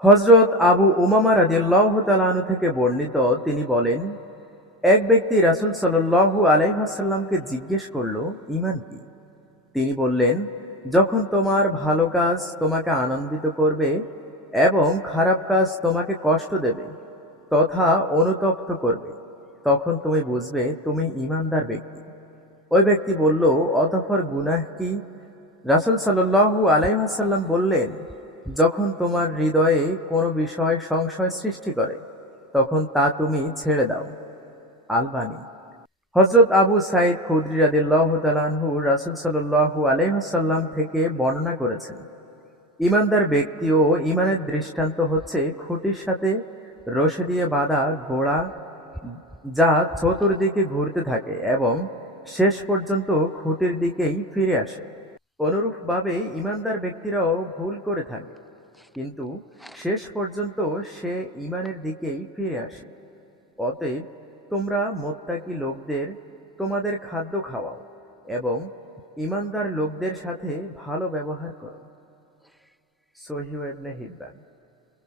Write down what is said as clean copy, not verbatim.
হযরত আবু উমামা রাদিয়াল্লাহু তাআলা আনহু থেকে বর্ণিত, তিনি বলেন, এক ব্যক্তি রাসূল সাল্লাল্লাহু আলাইহি ওয়াসাল্লামকে জিজ্ঞেস করল, ঈমান কি? তিনি বললেন, যখন তোমার ভালো কাজ তোমাকে আনন্দিত করবে এবং খারাপ কাজ তোমাকে কষ্ট দেবে তথা অনুতপ্ত করবে, তখন তুমি বুঝবে তুমি ঈমানদার ব্যক্তি। ওই ব্যক্তি বলল, অতঃপর গুনাহ কি? রাসূল সাল্লাল্লাহু আলাইহি ওয়াসাল্লাম বললেন, যখন তোমার হৃদয়ে কোনো বিষয় সংশয় সৃষ্টি করে তখন তা তুমি ছেড়ে দাও। আলবানী। হযরত আবু সাঈদ খুদরী রাদিয়াল্লাহু তাআলা আনহু রাসূল সাল্লাল্লাহু আলাইহি ওয়াসাল্লাম থেকে বর্ণনা করেছেন, ঈমানদার ব্যক্তি ও ঈমানের দৃষ্টান্ত হচ্ছে খুঁটির সাথে রশি দিয়ে বাঁধা ঘোড়া, যা চতুর্দিকে ঘুরতে থাকে এবং শেষ পর্যন্ত খুঁটির দিকেই ফিরে আসে। অনুরূপভাবে ঈমানদার ব্যক্তিরাও ভুল করে থাকে, কিন্তু শেষ পর্যন্ত সে ঈমানের দিকেই ফিরে আসে। অতএব তোমরা মুত্তাকী লোকদের তোমাদের খাদ্য খাওয়াও এবং ঈমানদার লোকদের সাথে ভালো ব্যবহার করো। সহিহ ইবনে হিব্বান।